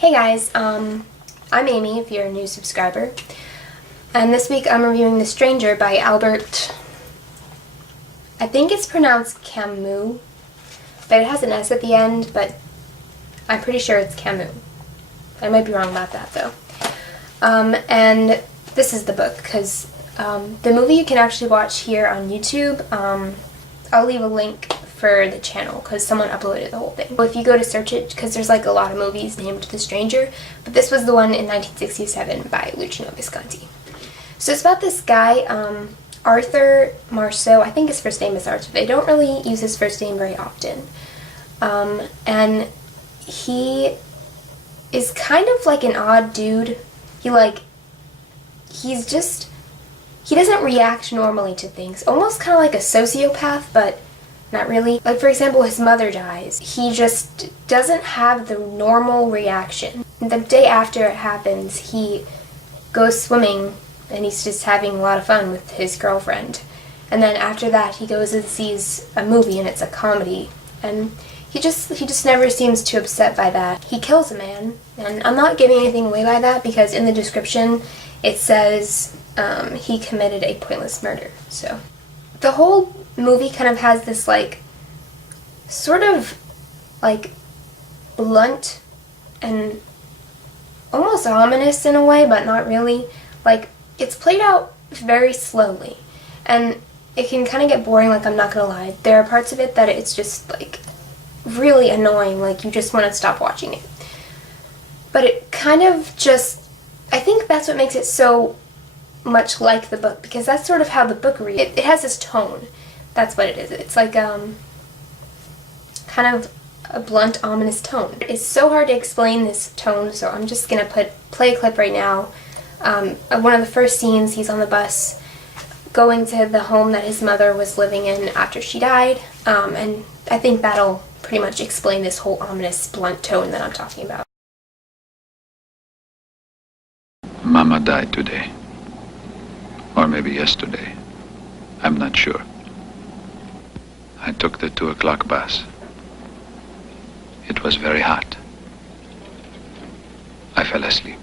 Hey guys, I'm Amy if you're a new subscriber, and this week I'm reviewing The Stranger by Albert, I think it's pronounced Camus, but it has an S at the end, but I'm pretty sure it's Camus. I might be wrong about that though. And this is the book, because the movie you can actually watch here on YouTube. I'll leave a link for the channel because someone uploaded the whole thing. So if you go to search it, because there's like a lot of movies named The Stranger, but this was the one in 1967 by Luchino Visconti. So it's about this guy, Arthur Marceau. I think his first name is Arthur. They don't really use his first name very often. And he is kind of like an odd dude. He doesn't react normally to things. Almost kind of like a sociopath, but not really. Like, for example, his mother dies. He just doesn't have the normal reaction. The day after it happens, he goes swimming and he's just having a lot of fun with his girlfriend. And then after that, he goes and sees a movie and it's a comedy. And he just never seems too upset by that. He kills a man, and I'm not giving anything away by that because in the description it says he committed a pointless murder. So the whole movie kind of has this sort of blunt and almost ominous in a way, but not really. It's played out very slowly, and it can kind of get boring, I'm not gonna lie. There are parts of it that it's just really annoying, you just want to stop watching it. But it kind of I think that's what makes it so much like the book, because that's sort of how the book reads. It has this tone. That's what it is. It's kind of a blunt, ominous tone. It's so hard to explain this tone, so I'm just gonna play a clip right now. One of the first scenes, he's on the bus going to the home that his mother was living in after she died, and I think that'll pretty much explain this whole ominous, blunt tone that I'm talking about. Mama died today. Or maybe yesterday. I'm not sure. I took the 2 o'clock bus. It was very hot. I fell asleep.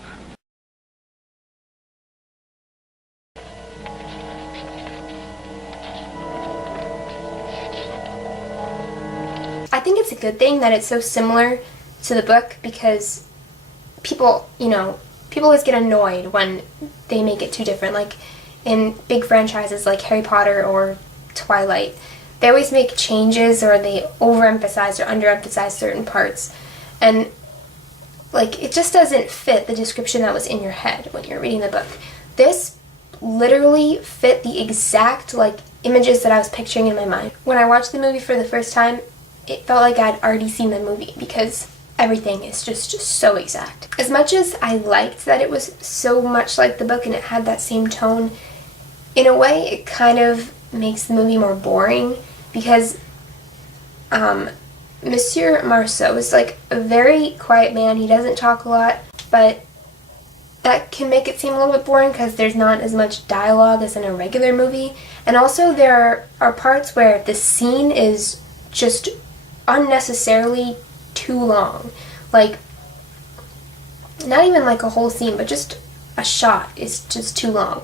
I think it's a good thing that it's so similar to the book, because people always get annoyed when they make it too different. In big franchises like Harry Potter or Twilight, they always make changes, or they overemphasize or underemphasize certain parts, and it just doesn't fit the description that was in your head when you're reading the book. This literally fit the exact images that I was picturing in my mind. When I watched the movie for the first time, it felt like I'd already seen the movie, because everything is just so exact. As much as I liked that it was so much like the book and it had that same tone, in a way it kind of makes the movie more boring, because Monsieur Marceau is a very quiet man. He doesn't talk a lot, but that can make it seem a little bit boring because there's not as much dialogue as in a regular movie. And also there are parts where the scene is just unnecessarily too long. Not even a whole scene, but just a shot is just too long.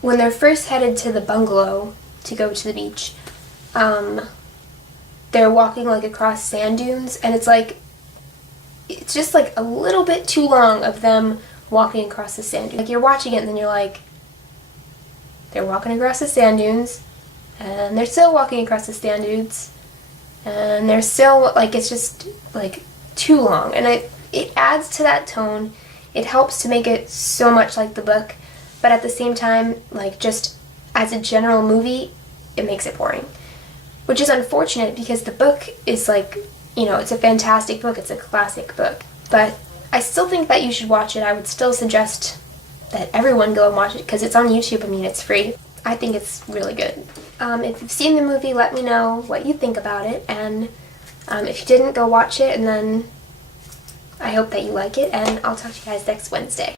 When they're first headed to the bungalow to go to the beach, they're walking across sand dunes, and it's just a little bit too long of them walking across the sand dunes. You're watching it and then you're they're walking across the sand dunes, and they're still walking across the sand dunes, and they're still it's just too long, and it adds to that tone. It helps to make it so much like the book, but at the same time, just as a general movie, it makes it boring, which is unfortunate because the book is it's a fantastic book. It's a classic book, but I still think that you should watch it. I would still suggest that everyone go and watch it because it's on YouTube. I mean, it's free. I think it's really good. If you've seen the movie, let me know what you think about it, and if you didn't, go watch it, and then I hope that you like it, and I'll talk to you guys next Wednesday.